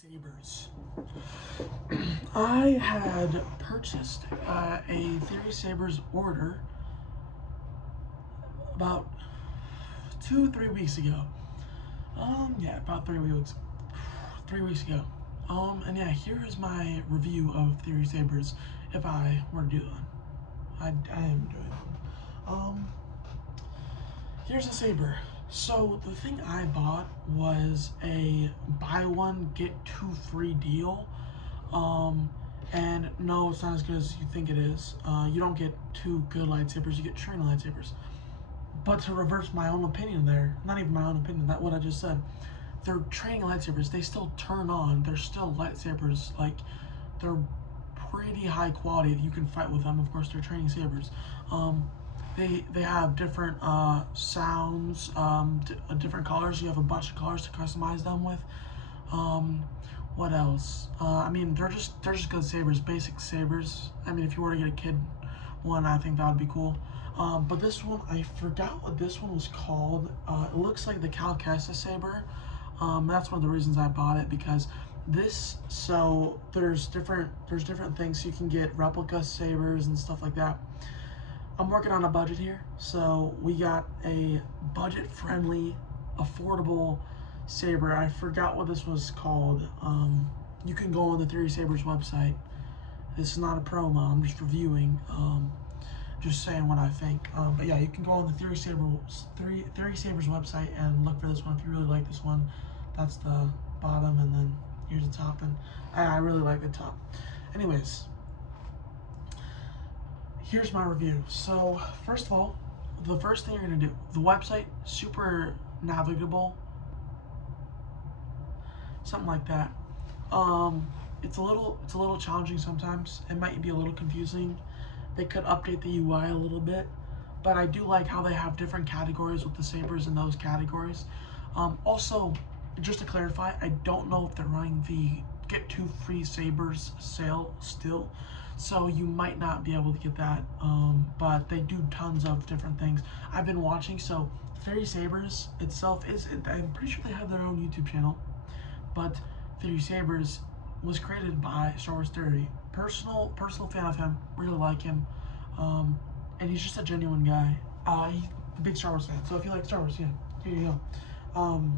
Sabers. I had purchased a Theory Sabers order about 2 or 3 weeks ago. Yeah, about 3 weeks. 3 weeks ago. And yeah, here is my review of Theory Sabers. If I were to do one, I am doing one. Here's a saber. So the thing I bought was a buy one get two free deal. And no, it's not as good as you think it is. You don't get two good lightsabers, you get training lightsabers. But to reverse my own opinion there, not even my own opinion, that what I just said, they're training lightsabers, they still turn on, they're still lightsabers, like, they're pretty high quality. You can fight with them, of course, they're training sabers. They have different sounds, different colors. You have a bunch of colors to customize them with. What else? I mean, they're just good sabers, basic sabers. I mean, if you were to get a kid one, I think that would be cool. But this one, I forgot what this one was called. It looks like the Cal Kestis saber. That's one of the reasons I bought it, because this, so there's different things. You can get replica sabers and stuff like that. I'm working on a budget here, so we got a budget-friendly, affordable saber. I forgot what this was called. You can go on the Theory Sabers website. This is not a promo. I'm just reviewing. Just saying what I think. But yeah, you can go on the Theory Sabers website and look for this one if you really like this one. That's the bottom, and then here's the top, and I really like the top. Anyways, here's my review. So first of all, the first thing you're gonna do, the website, super navigable, something like that. It's a little challenging sometimes. It might be a little confusing. They could update the UI a little bit, but I do like how they have different categories with the sabers in those categories. Also, just to clarify, I don't know if they're running the get two free sabers sale still, so you might not be able to get that. But they do tons of different things. I've been watching. So Theory Sabers itself I'm pretty sure they have their own YouTube channel, but Theory Sabers was created by Star Wars Theory. Personal fan of him, really like him, and he's just a genuine guy. He's a big Star Wars fan, so if you like Star Wars, yeah, here you go.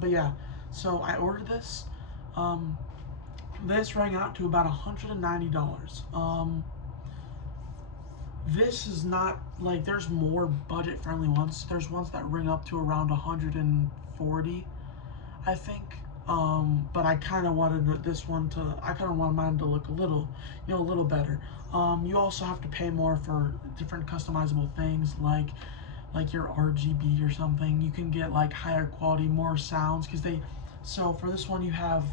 But yeah, so I ordered this. This rang out to about $190. This is not like, there's more budget-friendly ones. There's ones that ring up to around 140, I think. But I kind of wanted this one to, I kind of wanted mine to look a little better. You also have to pay more for different customizable things, like your RGB or something. You can get like higher quality, more sounds, because so for this one you have,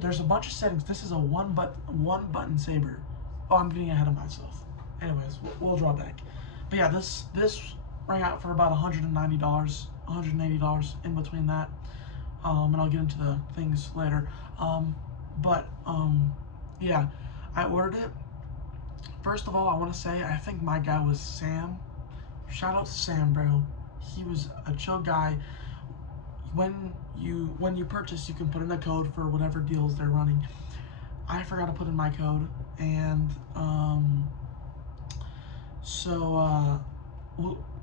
there's a bunch of settings. This is a one button saber. Oh, I'm getting ahead of myself. Anyways, we'll draw back. But yeah, this rang out for about $190, $180 in between that. And I'll get into the things later. Yeah, I ordered it. First of all, I want to say I think my guy was Sam. Shout out to Sam, bro. He was a chill guy. When you purchase, you can put in a code for whatever deals they're running. I forgot to put in my code, and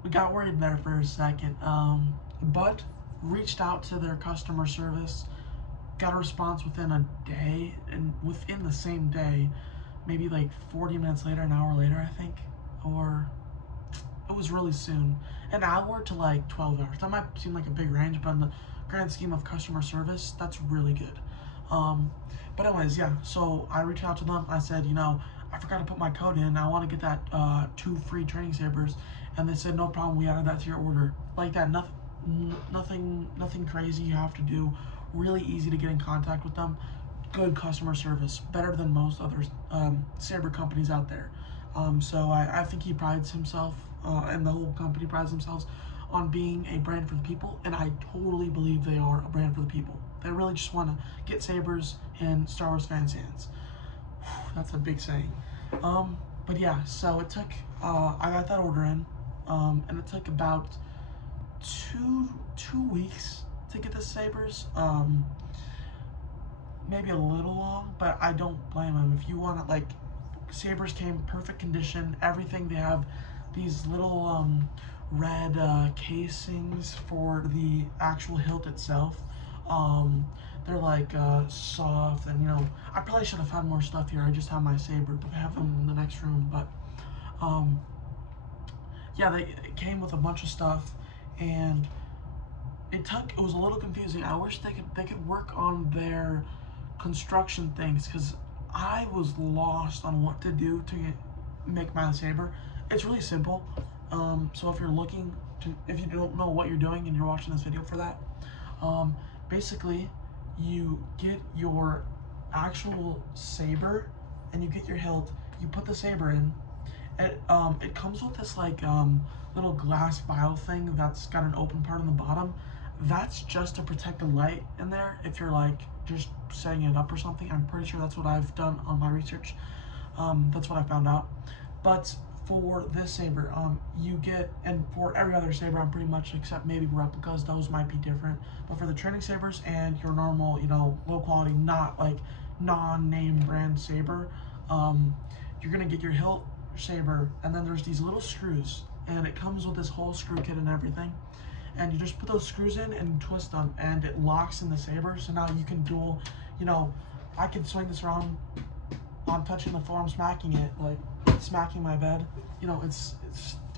we got worried there for a second. But reached out to their customer service, got a response within a day, and within the same day, maybe like 40 minutes later, an hour later, I think, or it was really soon. An hour to like 12 hours. That might seem like a big range, but in the grand scheme of customer service, that's really good. But anyways, yeah, so I reached out to them. I said, I forgot to put my code in. I want to get that 2 free training sabers. And they said, no problem, we added that to your order. Like that, nothing crazy you have to do. Really easy to get in contact with them. Good customer service, better than most other saber companies out there. So I think he prides himself, and the whole company prides themselves on being a brand for the people, and I totally believe they are a brand for the people. They really just want to get sabers in Star Wars fans' hands. That's a big saying. But yeah, so it took, I got that order in, and it took about two weeks to get the sabers. maybe a little long, but I don't blame them. If you want to, like, Sabers came perfect condition, everything. They have these little red casings for the actual hilt itself. They're like soft, and I probably should have had more stuff here. I just have my saber, but I have them in the next room. But um, yeah, it came with a bunch of stuff, and it was a little confusing. I wish they could work on their construction things, because I was lost on what to do to make my saber. It's really simple. So if you're looking to, if you don't know what you're doing and you're watching this video for that, um, basically you get your actual saber and you get your hilt. You put the saber in. It comes with this like little glass vial thing that's got an open part on the bottom. That's just to protect the light in there if you're like just setting it up or something. I'm pretty sure that's what I've done on my research. That's what I found out. But for this saber, you get, and for every other saber, I'm pretty much, except maybe replicas, those might be different. But for the training sabers and your normal, low quality, not like non-name brand saber, you're gonna get your hilt, your saber, and then there's these little screws, and it comes with this whole screw kit and everything. And you just put those screws in and twist them, and it locks in the saber. So now you can dual, I can swing this around. I'm touching the floor, I'm smacking it, like smacking my bed. It's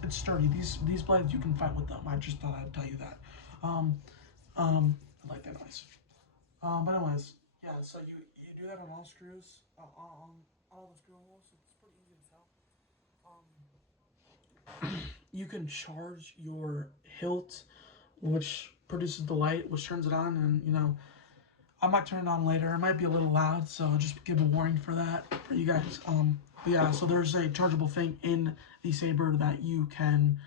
sturdy. These blades, you can fight with them. I just thought I'd tell you that. I like that noise. But anyways, yeah. So you do that on all screws, on all the screw holes. It's pretty easy to tell. You can charge your hilt, which produces the light, which turns it on, and I might turn it on later. It might be a little loud, so I'll just give a warning for that for you guys. But yeah, so there's a chargeable thing in the saber that you can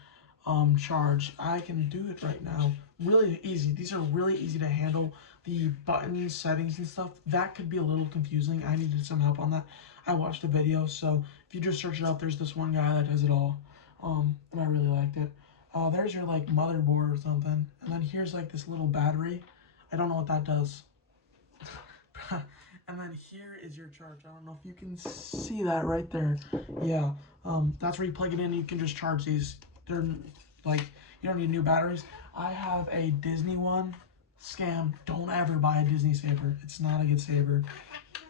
charge. I can do it right now. Really easy. These are really easy to handle. The buttons, settings, and stuff, that could be a little confusing. I needed some help on that. I watched a video, so if you just search it up, there's this one guy that does it all. And I really liked it. There's your like motherboard or something, and then here's like this little battery. I don't know what that does. And then here is your charge. I don't know if you can see that right there. Yeah, that's where you plug it in. You can just charge these. They're like, you don't need new batteries. I have a Disney one. Scam. Don't ever buy a Disney saber. It's not a good saber.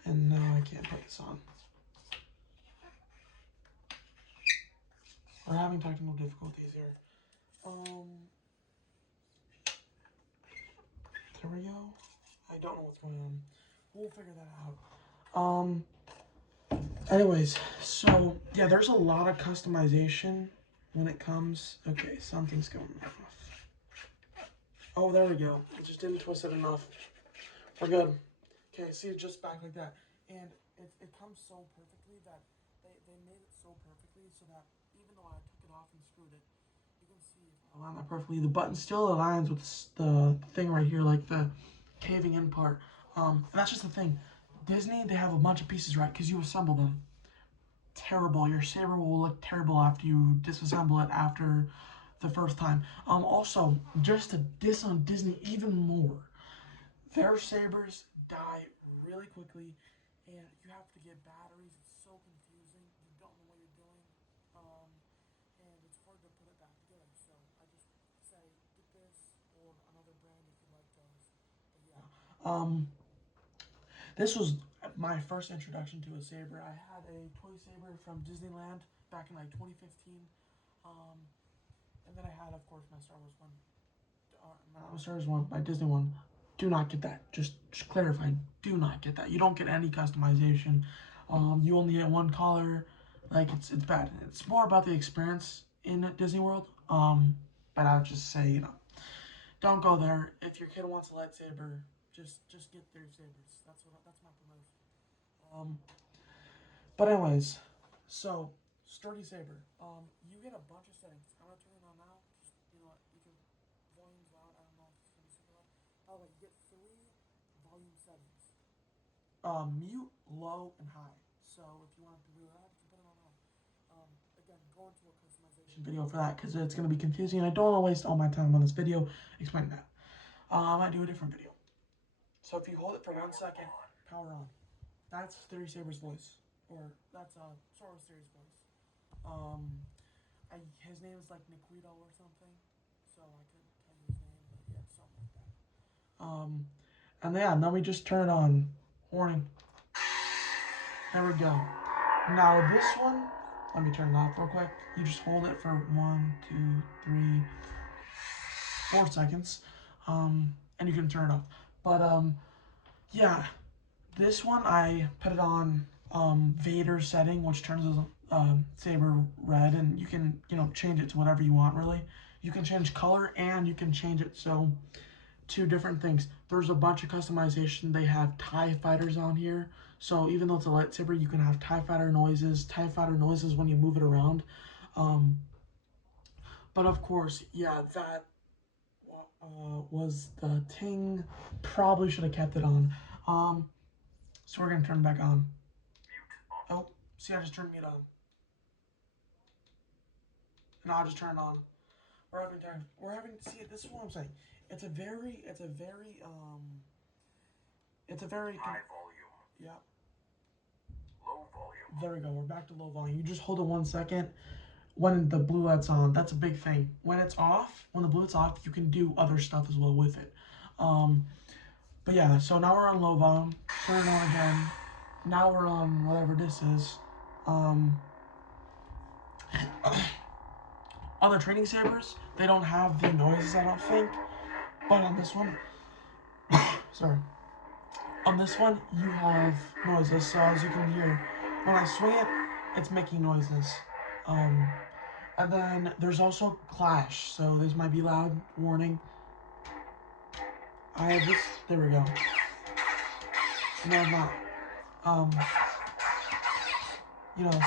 And now I can't put this on. We're having technical difficulties here. There we go. I don't know what's going on. We'll figure that out. Anyways, so yeah, there's a lot of customization when it comes. Okay, something's going off. Oh, there we go. I just didn't twist it enough. We're good. Okay, see, it's just back like that. And it comes so perfectly that they made it so perfectly so that even though I took it off and screwed it, you can see if I align that perfectly. The button still aligns with the thing right here, like the caving in part. And that's just the thing. Disney, they have a bunch of pieces, right? Because you assemble them. Terrible. Your saber will look terrible after you disassemble it after the first time. Also, just to diss on Disney even more, their sabers die really quickly, and you have to get batteries. It's so confusing. You don't know what you're doing, and it's hard to put it back together. So I just say get this or another brand if you like those. But yeah, this was my first introduction to a saber. I had a toy saber from Disneyland back in like 2015, and then I had, of course, my Star Wars one. Not my Star Wars one, my Disney one. Do not get that. Just clarifying. Do not get that. You don't get any customization. You only get one color. Like it's bad. It's more about the experience in Disney World. But I would just say, don't go there. If your kid wants a lightsaber, just get their sabers. That's my promotion. But anyways, so sturdy saber. You get a bunch of settings. I'm gonna turn it on now. Just you can volumes loud. I don't know if it's gonna be super loud. Oh, wait, you get 3 volume settings. Mute, low, and high. So if you want it to be loud, you can put it on high. Again, go into a customization video for that because it's gonna be confusing. And I don't want to waste all my time on this video explaining that. I might do a different video. So if you hold it for 1 second, power on. That's Theory Saber's voice, or that's Soros Theory's voice. His name is like Niquito or something, so I couldn't tell you his name, but yeah, something like that. And yeah, then we just turn it on. Warning. There we go. Now this one, let me turn it off real quick. You just hold it for 1, 2, 3, 4 seconds, and you can turn it off. But yeah, this one I put it on Vader setting, which turns the saber red, and you can change it to whatever you want really. You can change color and you can change it so two different things. There's a bunch of customization. They have TIE fighters on here. So even though it's a lightsaber, you can have TIE fighter noises when you move it around. But of course, yeah, that was the ting. Probably should have kept it on. So we're gonna turn it back on. Oh, see, I just turned it on. Now I'll just turn it on. See, this is what I'm saying. It's a very high volume. Yeah. Low volume. There we go. We're back to low volume. You just hold it 1 second. When the blue light's on, that's a big thing. When it's off, when the blue light's off, you can do other stuff as well with it. But yeah, so now we're on low volume. Turn it on again. Now we're on whatever this is. Other training sabers, they don't have the noises, I don't think. But on this one, sorry. On this one, you have noises. So as you can hear, when I swing it, it's making noises. And then there's also clash. So this might be loud. Warning. I have this. There we go. No, I'm not.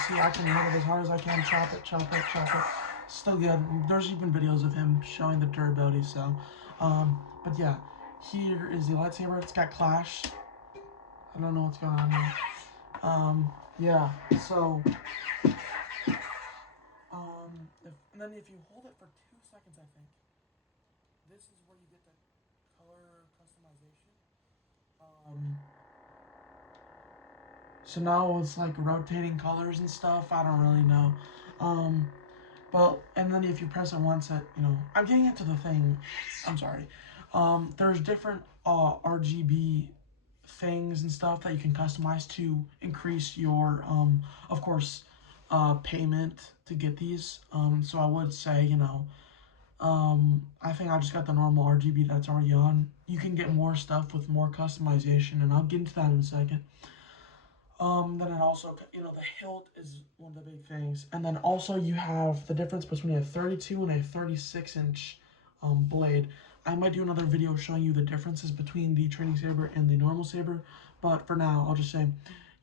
See, I can hit it as hard as I can. Chop it, chop it, chop it. Still good. There's even videos of him showing the durability. So, but yeah, here is the lightsaber. It's got clash. I don't know what's going on here. Yeah. So, and then if you hold it for 2 seconds, I think this is where you get the color customization. So now it's like rotating colors and stuff. I don't really know. But and then if you press it once, I'm getting into the thing. I'm sorry. There's different RGB things and stuff that you can customize to increase your, of course, payment to get these. So I would say, I think I just got the normal RGB that's already on. You can get more stuff with more customization, and I'll get into that in a second. Then it also, the hilt is one of the big things. And then also you have the difference between a 32 and a 36-inch blade. I might do another video showing you the differences between the training saber and the normal saber. But for now, I'll just say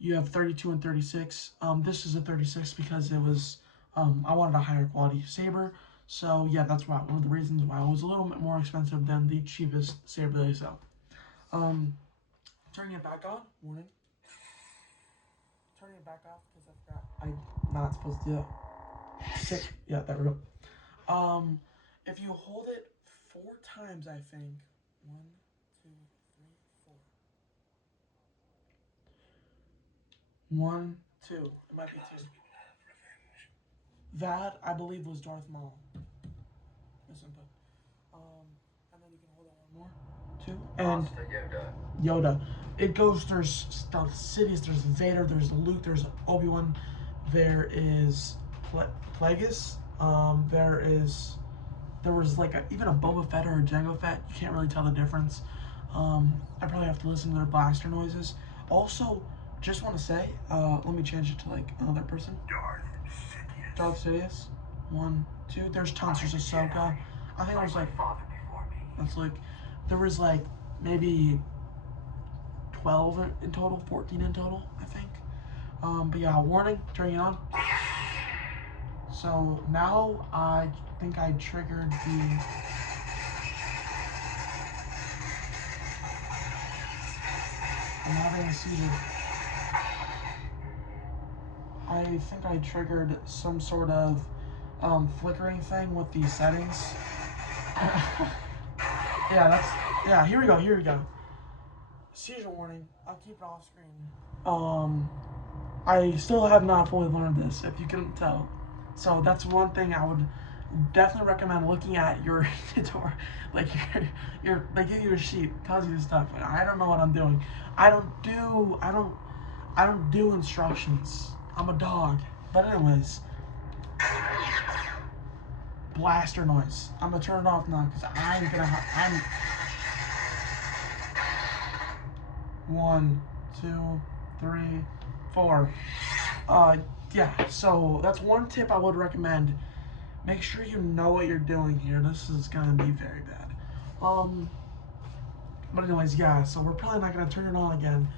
you have 32 and 36. This is a 36 because it was, I wanted a higher quality saber. So yeah, that's why, one of the reasons why it was a little bit more expensive than the cheapest saber they sell. Turning it back on, warning. Turning it back off because I forgot I'm not supposed to do that. Yeah, there we go. If you hold it 4 times, I think. 1, 2, 3, 4. 1, 2. It might be 2. That I believe was Darth Maul. Misinput. And then you can hold it 1 more. 2. And Yoda. It goes, there's Darth Sidious, there's Vader, there's Luke, there's Obi-Wan, there is Plagueis, there was like even a Boba Fett or a Jango Fett. You can't really tell the difference. I probably have to listen to their blaster noises. Also, just want to say, let me change it to like another person. Darth Sidious. 1, 2. There's tons. There's Ahsoka. I think there was like, that's like, there was like maybe 12 in total, 14 in total, I think. But yeah, warning, turning it on. So now I think I triggered the... I'm having a seizure. I think I triggered some sort of flickering thing with the settings. Yeah, here we go. seizure warning. I'll keep it off screen. I still have not fully learned this, if you couldn't tell. So that's one thing I would definitely recommend looking at your tutorial, like your like your sheet tells you stuff. I don't know what I'm doing. I don't do instructions. I'm a dog. But anyways, blaster noise. I'm gonna turn it off now because I'm 1, 2, 3, 4. Yeah, so that's one tip I would recommend. Make sure you know what you're doing here. This is gonna be very bad. But anyways, yeah, so we're probably not gonna turn it on again.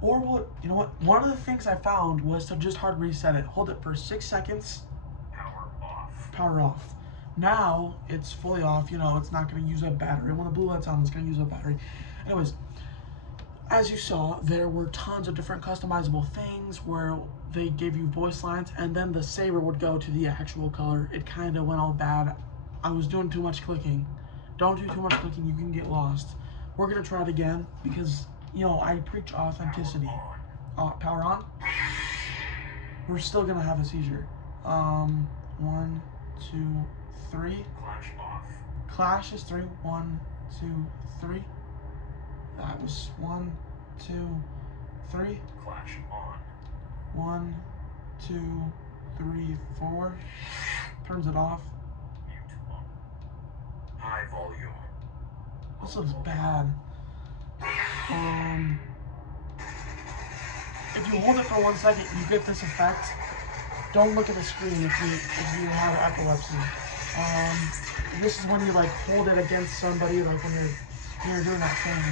Or what, you know what? One of the things I found was to just hard reset it. Hold it for 6 seconds. Power off. Power off. Now it's fully off, you know, it's not gonna use up battery. When the blue light's on, it's gonna use up battery. Anyways, as you saw, there were tons of different customizable things where they gave you voice lines, and then the saber would go to the actual color. It kind of went all bad. I was doing too much clicking. Don't do too much clicking, you can get lost. We're gonna try it again because, you know, I preach authenticity. Power on. We're still gonna have a seizure. 1, 2, 3. Clash off. Clash is 3. 1, 2, 3. That was 1, 2, 3. Clash on. 1, 2, 3, 4. Turns it off. Mute on. High volume. This looks bad. If you hold it for 1 second, you get this effect. Don't look at the screen if you have epilepsy. This is when you like hold it against somebody, like when you're doing that thing.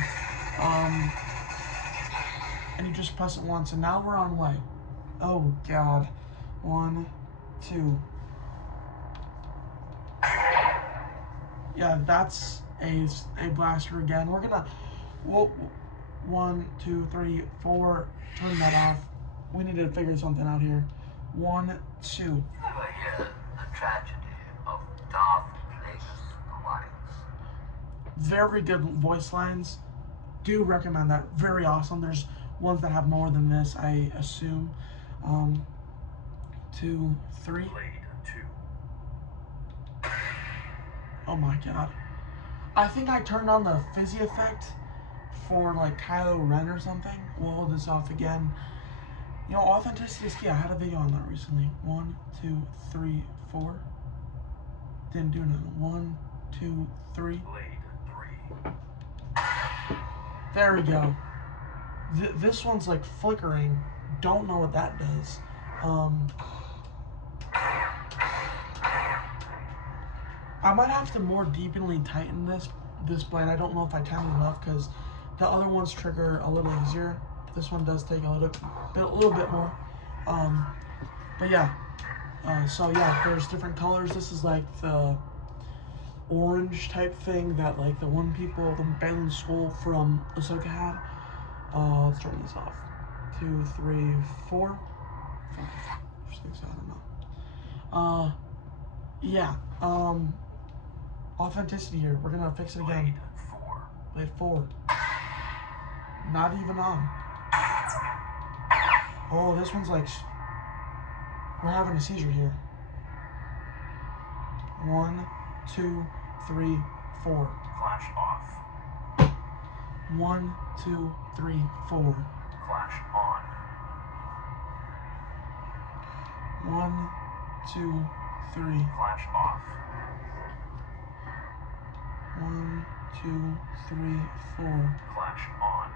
And you just press it once, and now we're on way. Oh God. 1, 2. Yeah, that's a blaster again. We're gonna, 1, 2, 3, 4. Turn that off. We need to figure something out here. 1, 2. Ever hear the tragedy of Darth Plagueis Alliance? Very good voice lines. Do recommend that. Very awesome. There's ones that have more than this, I assume. 2, 3. Blade 2. Oh my God. I think I turned on the fizzy effect for like Kylo Ren or something. We'll hold this off again. You know, authenticity is key. I had a video on that recently. 1, 2, 3, 4. Didn't do nothing. 1, 2, 3. Blade 3. There we go. This one's like flickering. Don't know what that does. I might have to more deeply tighten this blade. I don't know if I tightened it enough because the other ones trigger a little easier. This one does take a little bit more. But yeah. So yeah, there's different colors. This is like the orange type thing that like the Balin Skull from Ahsoka had. Let's turn these off. 2, 3, 4, 5, 6. I don't know. Yeah. Authenticity here. We're gonna fix it again. Blade 4. Not even on. Oh, this one's like we're having a seizure here. 1, 2, 3, 4. Flash off. 1, 2, 3, 4. Flash on. 1, 2, 3. Flash off. 1, 2, 3, 4. Flash on.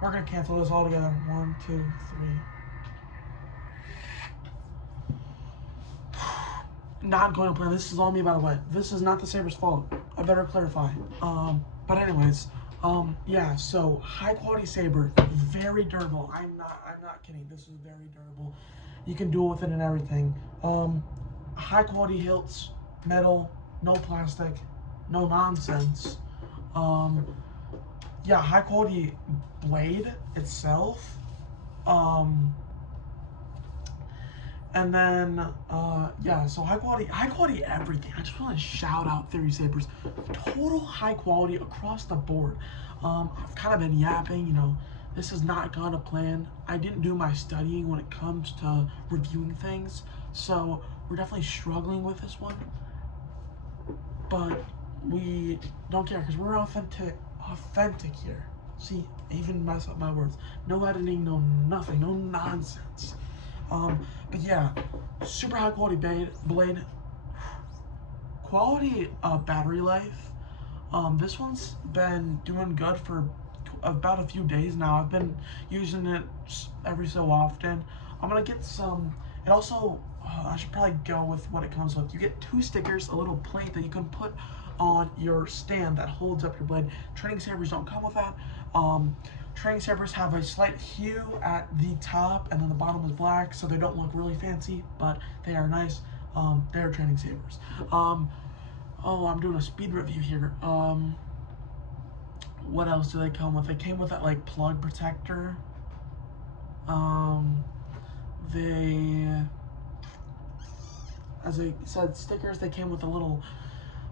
We're gonna cancel this all together. 1, 2, 3. Not going to plan. This is all me, by the way. This is not the Sabers' fault. I better clarify. But anyways, yeah. So high quality saber, very durable. I'm not kidding. This is very durable. You can duel with it and everything. High quality hilts, metal, no plastic, no nonsense. Yeah, high quality blade itself. And then, yeah, so high quality everything. I just want to shout out Theory Sabers. Total high quality across the board. I've kind of been yapping, this has not gone to plan. I didn't do my studying when it comes to reviewing things, so we're definitely struggling with this one. But we don't care because we're authentic here. See, I even mess up my words. No editing, no nothing, no nonsense. But yeah, super high quality blade, quality battery life. This one's been doing good for about a few days now. I've been using it every so often. I'm gonna get some. It also, I should probably go with what it comes with. You get 2 stickers, a little plate that you can put on your stand that holds up your blade. Training sabers don't come with that. Training sabers have a slight hue at the top, and then the bottom is black, so they don't look really fancy, but they are nice. They're training sabers. Oh, I'm doing a speed review here. What else do they come with? They came with that like plug protector. They, as I said, stickers. They came with a little,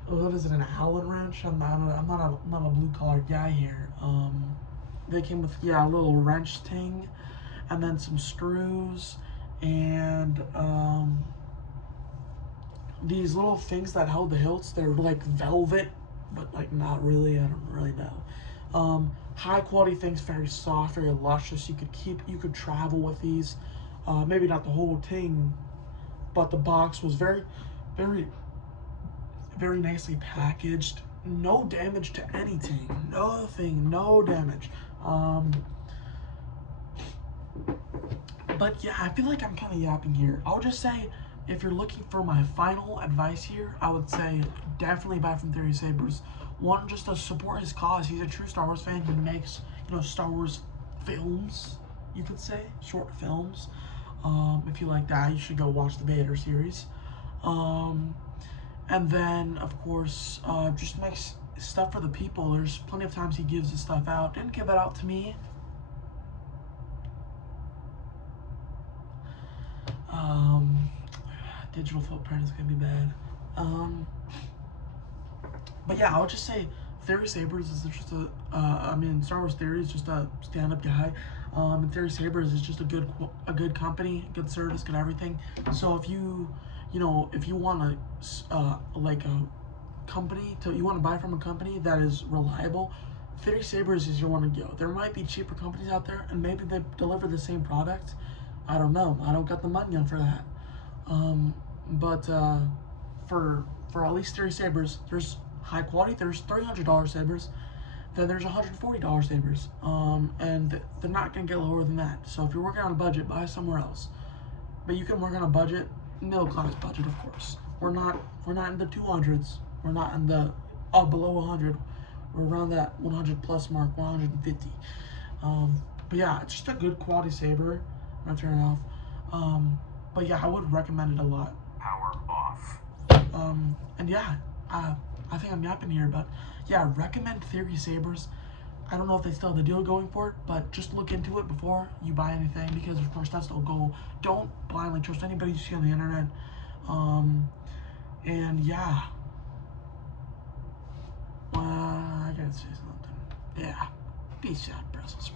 what is it, an Allen wrench? I'm not a blue collar guy here. They came with, yeah, a little wrench thing, and then some screws, and these little things that held the hilts. They're like velvet, but like not really. I don't really know. High quality things, very soft, very luscious. You could travel with these. Maybe not the whole thing, but the box was very, very, very nicely packaged. No damage to anything. Nothing. No damage. But yeah, I feel like I'm kind of yapping here. I'll just say, if you're looking for my final advice here, I would say definitely buy from Theory Sabers. One, just to support his cause. He's a true Star Wars fan. He makes, Star Wars films, you could say, short films. If you like that, you should go watch the Vader series. And then, of course, just makes stuff for the people. There's plenty of times he gives his stuff out. Didn't give it out to me. Digital footprint is gonna be bad. But yeah, I would just say Theory Sabers is just Star Wars Theory is just a stand-up guy. And Theory Sabers is just a good company, good service, good everything. So if if you want like a company you want to buy from a company that is reliable, Theory Sabers is your one to go. There might be cheaper companies out there, and maybe they deliver the same product. I don't know. I don't got the money on for that. But for at least 30 sabers, there's high quality. There's $300 sabers. Then there's $140 sabers. And they're not gonna get lower than that. So if you're working on a budget, buy somewhere else. But you can work on a budget, middle class budget, of course. We're not in the 200s. We're not in the below 100. We're around that 100 plus mark, 150. But yeah, it's just a good quality saber. I'm gonna turn it off. But yeah, I would recommend it a lot. Power off. And yeah, I think I'm yapping here, but yeah, recommend Theory Sabers. I don't know if they still have the deal going for it, but just look into it before you buy anything, because of course that's the goal. Don't blindly trust anybody you see on the internet. And yeah, I gotta say something. Yeah, peace out, Brussels.